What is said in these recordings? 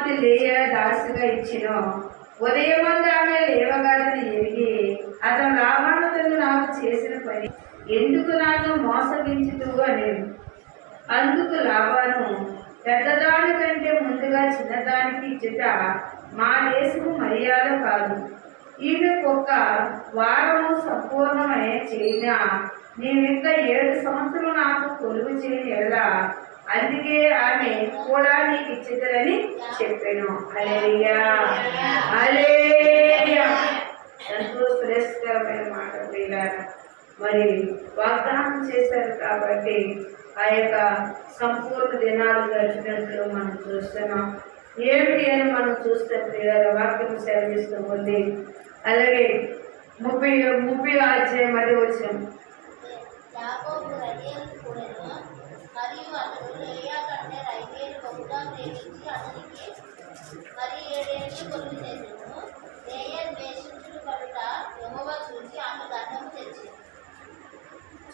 కుమార్తె లేయ దాసిగా ఇచ్చినో ఉదయమందు ఆమె లేవగాలని ఎరిగి అతను లాభానుతను నాకు చేసిన పని ఎందుకు నాకు మోసగించుతూ అనేను. అందుకు లాభాను పెద్దదాని కంటే ముందుగా చిన్నదానికి ఇచ్చుట మా దేశము మర్యాద కాదు. ఈమె ఒక్క వారము సంపూర్ణమై చేయినా నీవింకా 7 సంవత్సరాలు నాకు కొలువు చేయని ఎడలా అందుకే ఆమె కూడా నీకు ఇచ్చిద్దరని చెప్పాను. హల్లెలూయా హల్లెలూయా. ఎంతో శ్రేష్టకరమైన మాట ప్రియులారా. మరి వాగ్దానం చేశారు కాబట్టి ఆ యొక్క సంపూర్ణ దినాలు గడిపినట్లు మనం చూస్తున్నాం. ఏమిటి అని మనం చూస్తే ప్రియులారా వాక్యం సెలవిస్తుంది. అలాగే 30 అధ్యాయం అది వచ్చిన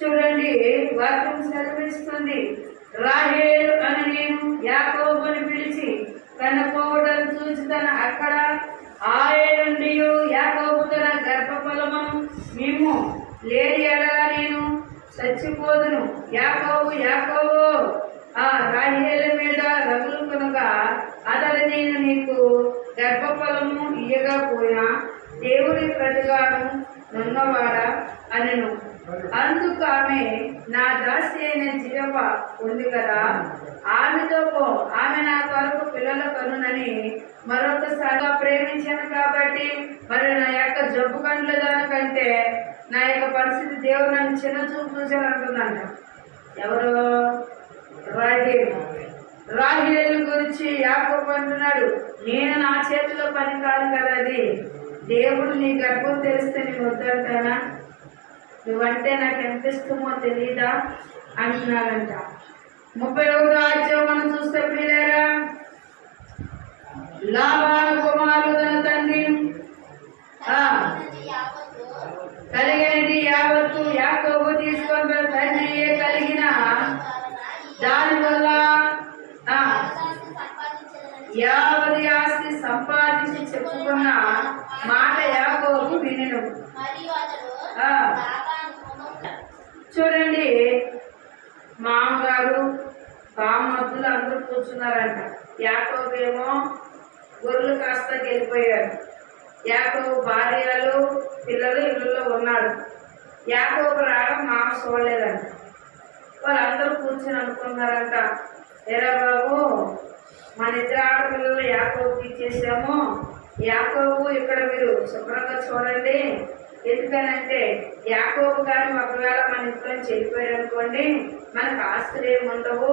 చూడండి వాక్యం సెలవిస్తుంది. రాహేలు అని నేను యాకోబుని పిలిచి కనుకోవడం చూసి తన అక్కడ నుండి యాకోబు తన గర్భఫలము మేము లేని ఎడల నేను చచ్చిపోదును. యాకోబు యాకోబు ఆ రాహేలు మీద రగులు కనుక అతడు నేను నీకు గర్భఫలము ఇయ్యగా పోయినా దేవుడి ప్రతిగాను నున్నవాడా అనెను. అందుకు ఆమె నా దాసి అయిన జిరవ ఉంది కదా ఆమెతో పో, ఆమె నా కొరకు పిల్లల కనునని మరొకసారిగా ప్రేమించాను కాబట్టి మరి నా యొక్క జబ్బు కండ్ల దానికంటే నా యొక్క పరిస్థితి దేవుడు నన్ను చిన్న చూపు చూశాను అంటుందంట. ఎవరు? రాహేలు గురించి యాకోబు అంటున్నాడు, నేను నా చేతిలో పని కాదు కదా అది. దేవుడు నీ గర్భం తెలిస్తే నేను వద్దంటానా? నువ్వంటే నాకు ఎంత ఇష్టమో తెలీదా అంటున్నాడంట. 31వ అధ్యాయం మనం చూస్తే ప్రియులారా, లాబాను కుమారుడు తన తండ్రి కలిగినది యావత్తు యాకోబు తీసుకొని తన తండ్రియే కలిగిన దానివల్ల యావది ఆస్తి సంపాదించి చెప్పుకున్న మాట యాకోబు వినెను. చూడండి మామగారు బామ్మద్దులు అందరూ కూర్చున్నారంట. యాకోబు ఏమో గొర్రెలు కాస్త వెళ్ళిపోయాడు. యాకోబు భార్యలు పిల్లలు ఇళ్ళల్లో ఉన్నాడు. యాకోబు రావడం మామ చూడలేదంట. వాళ్ళందరూ కూర్చొని అనుకున్నారంట, ఎరా బాబు మన 2 ఆడపిల్లలు యాకోబుకి ఇచ్చేసాము, యాకోబు ఇక్కడ మీరు శుభ్రంగా చూడండి. ఎందుకనంటే యాకోబు గారు ఒకవేళ మన ఇంట్లో చెడిపోయారు అనుకోండి మనకు ఆస్తులు ఏమి ఉండవు,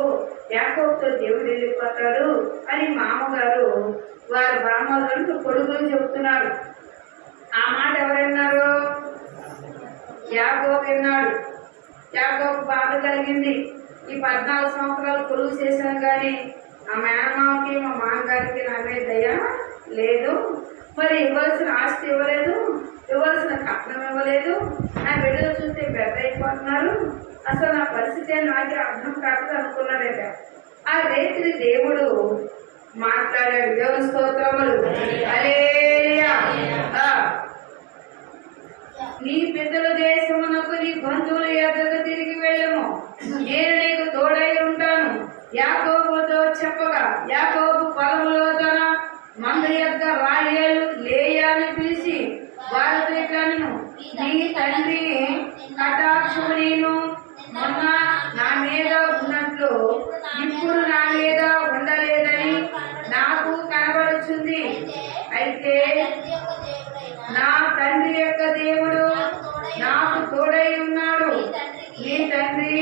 యాకోబుతో దేవుడు వెళ్ళిపోతాడు అని మామగారు వారి బామ్మగారు కొడుకులు చెబుతున్నారు. ఆ మాట ఎవరన్నారు? యాకోబు విన్నాడు. యాకోబు బాధ కలిగింది. ఈ 14 సంవత్సరాలు కొలువు చేశాను కానీ ఆ మేనమామకి మా మామగారికి నా మీద దయ లేదు, మరి ఇవ్వాల్సిన ఆస్తి ఇవ్వలేదు, ఇవ్వాల్సిన కట్నం ఇవ్వలేదు, నా బిడ్డలు చూస్తే పెద్ద అయిపోతున్నారు, అసలు నా పరిస్థితి నాకే అర్థం కాదు అనుకున్నాడట. ఆ రేత్రి దేవుడు మాట్లాడాడు. దేవుని స్తోత్రములు. హల్లెలూయా. నీ పెద్దల దేశమునకు నీ బంధువుల యొద్దకు తిరిగి వెళ్ళము, నేను నీకు తోడై ఉంటాను. యాకోబుతో చెప్పగా యాకోబు పొలములో తన మంద యొక్క రాహేలు లేయాని పిలిచి వారితో ఇట్లనెను, నీ తండ్రి కటాక్షము నేను మొన్న నా మీద ఉన్నట్లు ఇప్పుడు నా మీద ఉండలేదని నాకు కనబడుచుంది. అయితే నా తండ్రి యొక్క దేవుడు నాకు తోడై ఉన్నాడు. నీ తండ్రి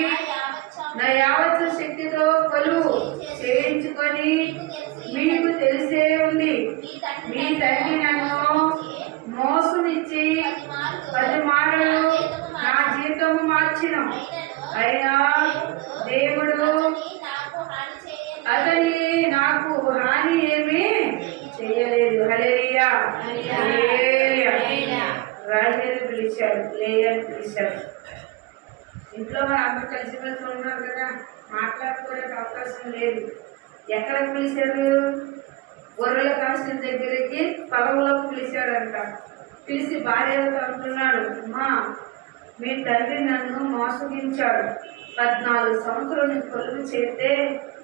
నా యావత్తు శక్తితో కొలువు చేయించుకొని మీకు తెలిసే ఉంది. మీ తండ్రి నన్ను మోసమిచ్చి 10 మాటలు నా జీవితము మార్చిన, అయినా దేవుడు అతని నాకు హాని ఏమీ చేయలేదు. హల్లెలూయా. రాహేలు పిలిచాడు, లేయాని పిలిచాడు. ఇంట్లో మరి అందరూ కలిసిమెలిసి ఉన్నారు కదా, మాట్లాడుకోవడానికి అవకాశం లేదు. ఎక్కడికి పిలిచారు? గొర్రెల కాసిన దగ్గరికి పొలంలోకి పిలిచాడంట. పిలిచి భార్యతో అంటున్నాడు, అమ్మా, మీ తండ్రి నన్ను మోసగించాడు. 14 సంవత్సరాలు కొలువు చేస్తే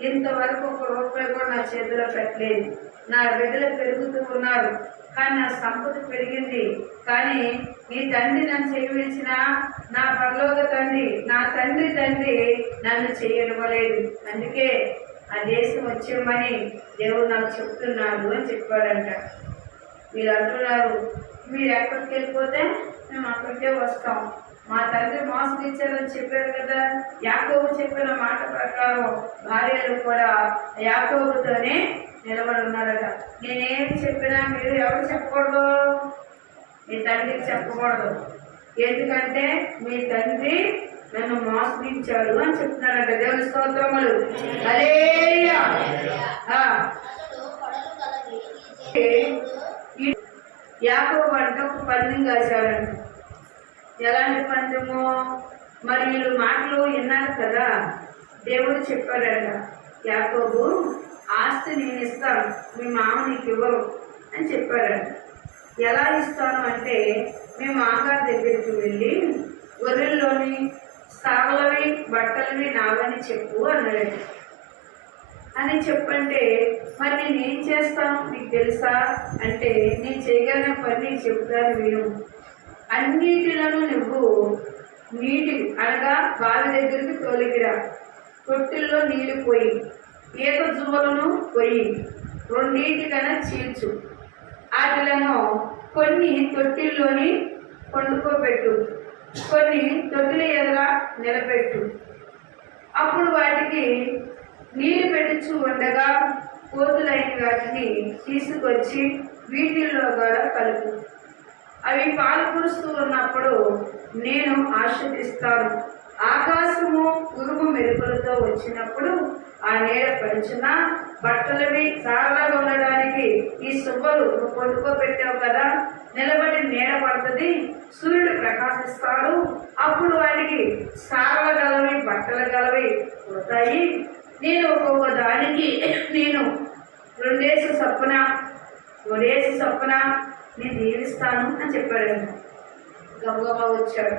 ఇంతవరకు 1 రూపాయి కూడా నా చేతిలో పెట్టలేదు. నా బిడ్డలు పెరుగుతూ ఉన్నారు, కానీ నా సంపద పెరిగింది. కానీ నీ తండ్రి నన్ను చేయవలసిన నా పరలోక తండ్రి, నా తండ్రి నన్ను చేయనివ్వలేదు. అందుకే ఆ దేశం వచ్చేమని దేవుడు నాకు చెప్తున్నాడు అని చెప్పాడంట. మీరు అంటున్నారు, మీరు ఎక్కడికి వెళ్ళిపోతే మేము అక్కడికే వస్తాం. మా తండ్రి మోసం ఇచ్చారని చెప్పారు కదా. యాకోబు చెప్పిన మాట ప్రకారం భార్యలు కూడా యాకోబుతోనే నిలబడి ఉన్నారట. నేనేం చెప్పినా మీరు ఎవరు చెప్పకూడదు, మీ తండ్రికి చెప్పకూడదు. ఎందుకంటే మీ తండ్రి నన్ను మోసగించాడు అని చెప్తున్నారట. దేవుని స్తోత్రములు. హల్లెలూయా. యాకోబు అంటే ఒక పందెం కాశాడంట. ఎలాంటి పందెము? మరి వీళ్ళు మాటలు విన్నారు కదా. దేవుడు చెప్పాడంట, యాకోబు ఆస్తి నేను ఇస్తాను, మీ మామ నీకు ఇవ్వరు అని చెప్పాడంట. ఎలా ఇస్తాను అంటే, మీ మామగారి దగ్గరికి వెళ్ళి గొర్రెల్లోని సాగలవి బట్టలవి నావని చెప్పు అన్నాడు. అని చెప్పంటే, మరి నేనేం చేస్తాను నీకు తెలుసా అంటే, నేను చేయగలిగిన పని నీకు చెబుతాను విను. అన్నిటిలోనూ నువ్వు నీటి అనగా బావి దగ్గరికి తోలిగిరా, తొట్టిల్లో నీళ్లు పోయి, ఈత జువ్వలను పోయి, 2 చీల్చు. వాటిలను కొన్ని తొట్టిల్లోని పండుకోబెట్టు, కొన్ని తొట్టిల ఎదురా నిలబెట్టు. అప్పుడు వాటికి నీళ్లు పెట్టుచు ఉండగా కోతులైన వాటిని తీసుకొచ్చి వీటిల్లో కూడా కలుపు. అవి పాలు కురుస్తూ ఉన్నప్పుడు నేను ఆశీర్వదిస్తాను. ఆకాశము ఉరుము మెరుపులతో వచ్చినప్పుడు ఆ నీడ పడుచున్న బట్టలవి సారలాగా ఉండడానికి ఈ సువ్వలు పడుకోబెట్టావు కదా, నిలబడి నీడ పడుతుంది, సూర్యుడు ప్రకాశిస్తాడు. అప్పుడు వాటికి సారల గలవి బట్టల గలవి పోతాయి. నేను ఒక్కొక్క దానికి నేను 2 చొప్పున 3 చొప్పున నేను దీవిస్తాను అని చెప్పాడు. గబగబా వచ్చాడు.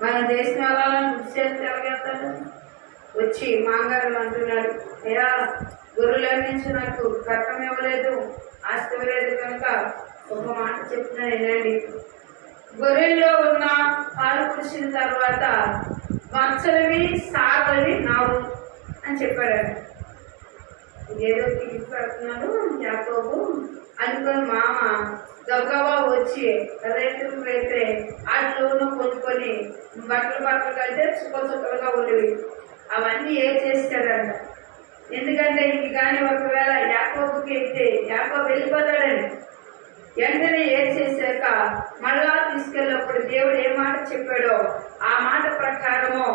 మన దేశం వెళ్ళాలని గుర్తు చేస్తే ఎలాగెళ్తాడు? వచ్చి మాంగారు అంటున్నాడు, అయ్యా, గొర్రెల నుంచి నాకు కట్టం ఇవ్వలేదు, ఆస్తి ఇవ్వలేదు కనుక ఒక మాట చెప్తున్నాను వినండి. గొర్రెల్లో ఉన్న పాలు కురిసిన తర్వాత మచ్చలవి సాగలవి నావు అని చెప్పాడు. ఏదో తీసి పెడుతున్నాడు యాకోబు అనుకొని మామ గబగబా వచ్చి రైతులు పెడితే వాటిలోనూ కొనుక్కొని బట్టలు కలితే చుక్కలుగా ఉండేవి. అవన్నీ చేస్తాడంట. ఎందుకంటే ఇది కానీ ఒకవేళ యాకోబుకి అయితే యాకోబు వెళ్ళిపోతాడని వెంటనే చేశాక మళ్ళా తీసుకెళ్ళినప్పుడు దేవుడు ఏ మాట చెప్పాడో ఆ మాట ప్రకారము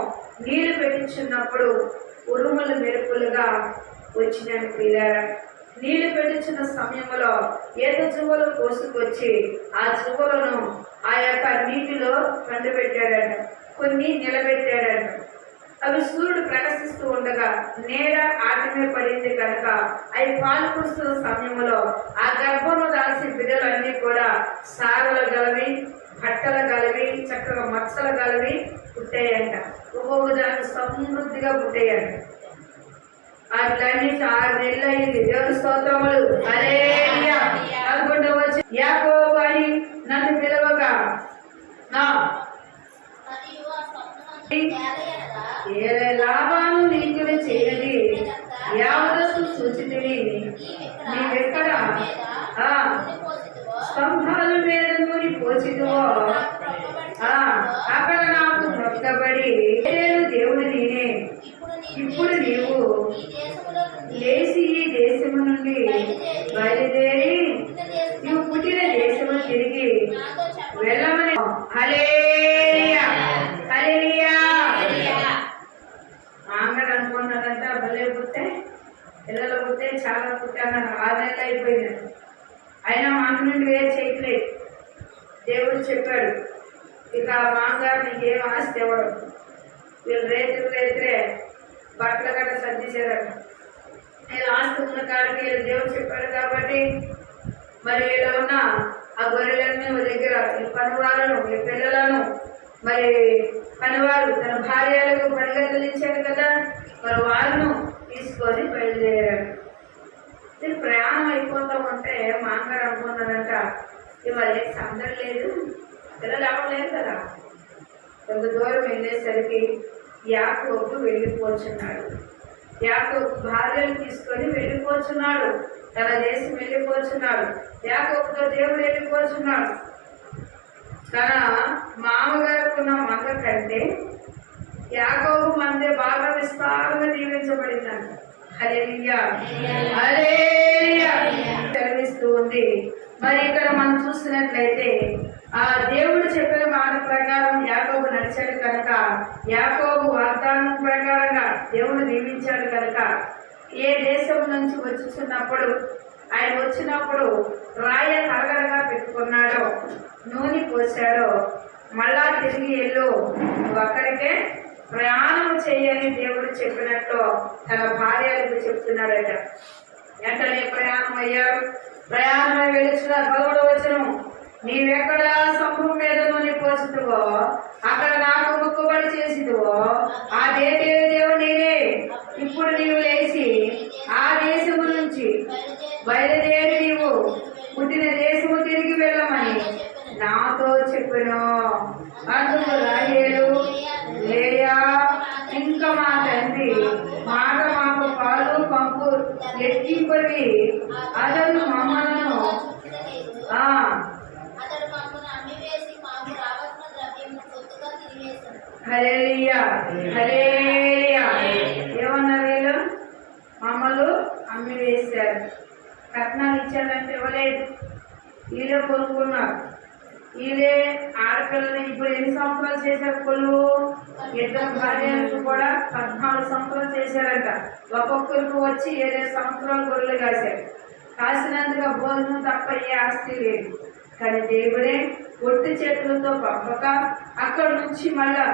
నీళ్లు పెట్టించున్నప్పుడు ఉరుములు మెరుపులుగా వచ్చినాను ప్రియులారా. నీళ్లు పెట్టుచున్న సమయంలో ఈత చువ్వలు కోసుకొచ్చి ఆ చువ్వలను ఆ యొక్క నీటిలో కండుపెట్టాడంట, కొన్ని నిలబెట్టాడంట. అవి సూర్యుడు ప్రకాశిస్తూ ఉండగా నేర ఆటమే పడింది కనుక అవి పాలు కురుస్తున్న సమయంలో ఆ గర్భంలో దాల్సిన బిడ్డలన్నీ కూడా సారల గలవి బట్టల గలవి చక్కగా మచ్చల గలవి పుట్టాయంట. ఒక్కొక్క దానికి సమృద్ధిగా పుట్టాయంట. అట్లన్నీ 6 నెలలు అయింది. దేవుని స్తోత్రములు. హల్లెలూయా. 11వ వచనం, యాకోబు అని నన్ను పిలవక లాభాను నీకు చేయది యావదస్తు సూచితివి. నీవెక్కడ స్తంభాల మీద నూనె పోచిదువో అక్కడ నాకు మొక్కబడి దేవుడు నేనే. ఇప్పుడు నీవు లేచి ఈ దేశము నుండి బయలుదేరి నువ్వు పుట్టిన దేశము తిరిగి వెళ్ళమని. హల్లెలూయా, హల్లెలూయా. మామగారు అనుకున్నాడంట, భలే పుట్టే పిల్లలు పుట్టే చాలా పుట్టాను, 6 నెలలు అయిపోయినాడు. అయినా మన నుండి వేరే చేయట్లేదు. దేవుడు చెప్పాడు, ఇక మామగారు నీకేం ఆస్తి ఇవ్వడం. వీళ్ళు రైతులే బట్టలు గట్ట సర్దిశారట. నేను ఆస్తి ఉన్న కాడికి దేవుడు చెప్పాడు కాబట్టి మరి ఇలా ఉన్న ఆ గొర్రెలన్నీ దగ్గర ఈ పనివాళ్ళను ఈ పిల్లలను మరి పనివారు తన భార్యలకు పనిగంటలు ఇచ్చాడు కదా, మరి వాళ్ళను తీసుకొని బయలుదేరాడు. ప్రయాణం అయిపోతా ఉంటే మా అమ్మగారు అనుకున్నారంట, ఇవాళ సందడి లేదు, పిల్లలు అవ్వలేదు కదా. కొంత దూరం వెళ్ళేసరికి యాకోబు వెళ్ళిపోతున్నాడు. యాకోబు భార్యను తీసుకొని వెళ్ళిపోతున్నాడు, తన దేశం వెళ్ళిపోతున్నాడు. యాకోబుతో దేవుడు వెళ్ళిపోతున్నాడు. తన మామగారికి ఉన్న మంద కంటే యాకోబు మందే బాగా విస్తారంగా దీవించబడిందంట. హల్లెలూయా హల్లెలూయా చదివిస్తూ ఉంది. మరి ఇక్కడ మనం చూసినట్లయితే ఆ దేవుడు చెప్పిన మాట ప్రకారం యాకోబు నడిచాడు కనుక, యాకోబు వాగ్దానం ప్రకారంగా దేవుడు దీవించాడు కనుక, ఏ దేశం నుంచి వచ్చుచున్నప్పుడు ఆయన వచ్చినప్పుడు రాయ తరగరగా పెట్టుకున్నాడో, నూనె పోసాడో, మళ్ళా తిరిగి వెళ్ళు, నువ్వు అక్కడికే ప్రయాణం చేయని దేవుడు చెప్పినట్టు తన భార్యలకు చెప్తున్నాడట. వెంటనే ప్రయాణం అయ్యారు. ప్రయాణమై వెళుచున్నారు. 11వ వచనం, నీవెక్కడ సంభవం మీద నూనె పోసిదువో అక్కడ నాకు మొక్కుబడి చేసిదువో ఆ దేవుడు నేనే. ఇప్పుడు నీవు లేచి ఆ దేశము నుంచి బయలుదేరి నీవు పుట్టిన దేశము తిరిగి వెళ్ళమని నాతో చెప్పెను. అందుకు రాహేలు, లేయా, ఇంకా మా తండ్రి మాట మాకు పాలు పంపు లెక్కింపవి, అతను మమ్మలను హల్లెలూయా హల్లెలూయా. ఏమన్నారు వీళ్ళు? మమ్మల్ని అమ్మి వేశారు. కట్నాలు ఇచ్చారంటే ఇవ్వలేదు, వీళ్ళే కొనుక్కున్నారు. వీళ్ళే ఆడపిల్లని ఇప్పుడు ఎన్ని సంవత్సరాలు చేశారు కొలువు? 2 భార్యలకు కూడా 14 సంవత్సరాలు చేశారంట. ఒక్కొక్కరికి వచ్చి 7 సంవత్సరాలు గొర్రెలు కాశారు. కాసినందుకు భోజనం తప్ప ఏ ఆస్తి లేదు. కానీ దేవుడే ఒట్టి చేతులతో పంపక అక్కడి నుంచి మళ్ళా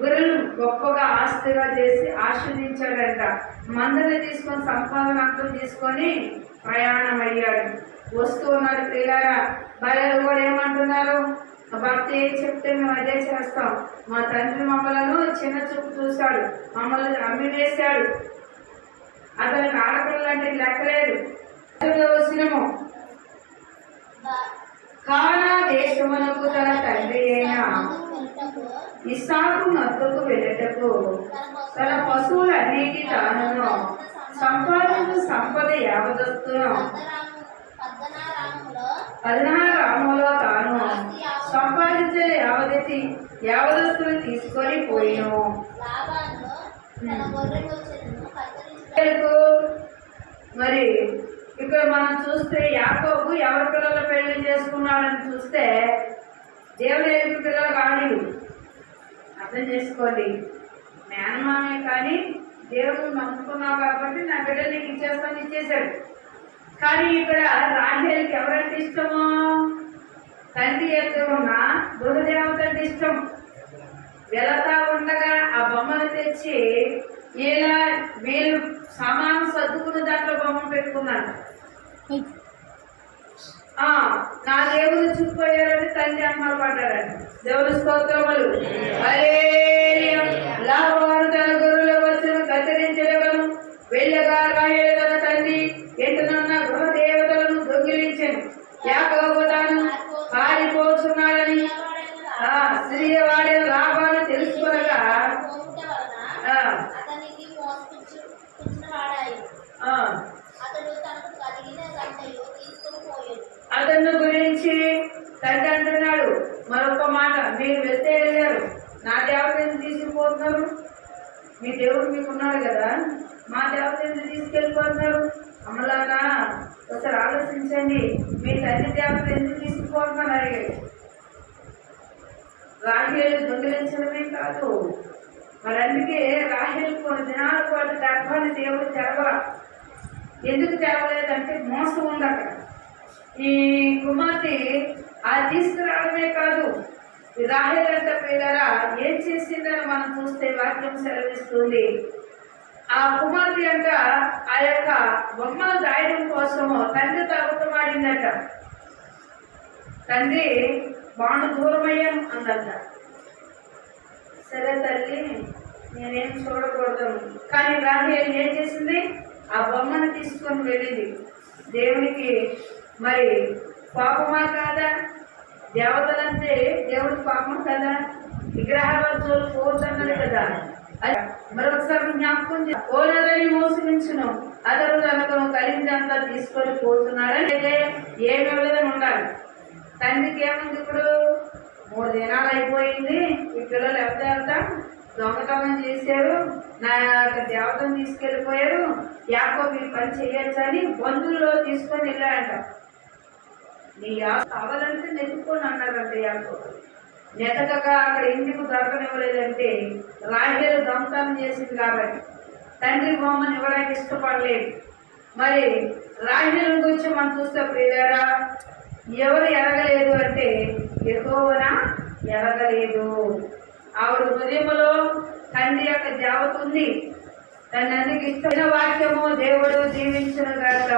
గొర్రెలు గొప్పగా ఆస్తిగా చేసి ఆస్వాదించాడంట. మందని తీసుకొని సంపాదన అంతా తీసుకొని ప్రయాణం అయ్యాడు. వస్తూ ఉన్నారు. పిల్లారా, భార్యలు కూడా ఏమంటున్నారు? భర్త ఏం చెప్తే మేము అదే చేస్తాం. మా తండ్రి మమ్మలను చిన్న చూపు చూశాడు, మమ్మల్ని అమ్మి వేశాడు. అతనికి ఆడపిల్లలు అంటే లెక్కలేదు. వచ్చినము కానా దేశమునకు తన తండ్రి అయిన ఇస్సాకు నొద్దకు వెళ్ళటకు తన పశువులన్నిటి తాను సంపాదించు సంపద యావదస్తును 16 రాములో తాను సంపాదించే యావదస్తులు తీసుకొని పోయిను. మరి ఇక్కడ మనం చూస్తే యాకోబు ఎవరి పిల్లల పెళ్లి చేసుకున్నాడని చూస్తే దేవుడు ఎవరి పిల్లలు కాదు, అర్థం చేసుకోండి. మేనమామే కానీ దేవుడు నమ్ముకున్నావు కాబట్టి నా బిడ్డ నీకు ఇచ్చేస్తాను, ఇచ్చేశాడు. కానీ ఇక్కడ రాహేలుకి ఎవరంటే ఇష్టమో? తండ్రి ఎత్తు ఉన్న గృహదేవత అంటే ఇష్టం. వెళతా ఉండగా ఆ బొమ్మను తెచ్చి ఇలా వీళ్ళు సామాను సర్దుకున్న దాంట్లో బొమ్మ పెట్టుకున్నాను. నా దేవుని చూసిపోయారని తండ్రి అమ్మలు పడ్డారని. దేవుని స్తోత్రములు. లాభవారు తన గొర్రెల వచ్చును కత్తిరించగలను వెళ్ళగా రాహేలు తన తండ్రి ఎంటునున్న గృహదేవతలను దొంగిలించాను. యాకోబు తాను పారిపోతున్నాడని స్త్రీ వాడే లాభాన్ని తెలుసుకొనగా అతను గురించి తండ్రి అంటున్నాడు మరొక మాట, మీరు వెళ్తే వెళ్ళారు, నా దేవతను తీసుకుపోతున్నారు. మీ దేవుడు మీకు ఉన్నాడు కదా, మా దేవతను తీసుకెళ్ళిపోతున్నారు. అమ్మలాగా ఒకసారి ఆలోచించండి, మీ తండ్రి దేవత ఎందుకు తీసుకుపోతున్నారు అడిగాడు. రాహేలు దొంగిలించడమే కాదు, మరి అందుకే రాహేలు కొన్ని దినాల పాటు గర్భాన్ని దేవుడు తెరవల. ఎందుకు తెరవలేదంటే మోసం ఉంది అక్కడ. ఈ కుమార్తె అది తీసుకురావడమే కాదు, రాహేలు అంటే పిల్లరా ఏం చేసిందని మనం చూస్తే వాక్యం సెలవిస్తుంది. ఆ కుమార్తె అంట ఆ యొక్క బొమ్మను దాయడం కోసము తండ్రి తగుతమాడిందట. తండ్రి బాండు దూరమయ్యాను అందంట. సరే తల్లి, నేనేం చూడకూడదు. కానీ రాహేలు ఏం చేసింది? ఆ బొమ్మను తీసుకొని వెళ్ళింది. దేవునికి మరి పాపమా కాదా? దేవతలంటే దేవుడికి పాపం కదా? విగ్రహాలు పోతున్నది కదా. మరొకసారి జ్ఞాపకం ఓనదని మోసగించును అతడు తనకు కలిగిందంతా తీసుకొని పోతున్నాడని అయితే ఏమి విధంగా ఉండాలి. తండ్రికి ఏముంది? ఇప్పుడు 3 దినాలు అయిపోయింది, ఈ పిల్లలు ఎంత దొంగతనం చేశారు, నా యొక్క దేవతను తీసుకెళ్ళిపోయారు, యాకోబు ఈ పని చేయొచ్చని బంధువుల్లో తీసుకొని వెళ్ళాడంట. నీ కావాలంటే నెట్టుకొని అన్నారంటే యాకోబు. నెతకక అక్కడ ఎందుకు దొరకనివ్వలేదంటే రాహేలు దొంగతనం చేసింది కాబట్టి తండ్రి బొమ్మను ఇవ్వడానికి ఇష్టపడలేదు. మరి రాహేలు గురించి మనం చూస్తే ప్రియులారా, ఎవరు ఎరగలేదు అంటే యెహోవా ఎరగలేదు. ఆవిడ హృదయంలో తండ్రి యొక్క దేవత ఉంది. తన అందుకు ఇష్టమైన వాక్యము దేవుడు దీవించును గాక.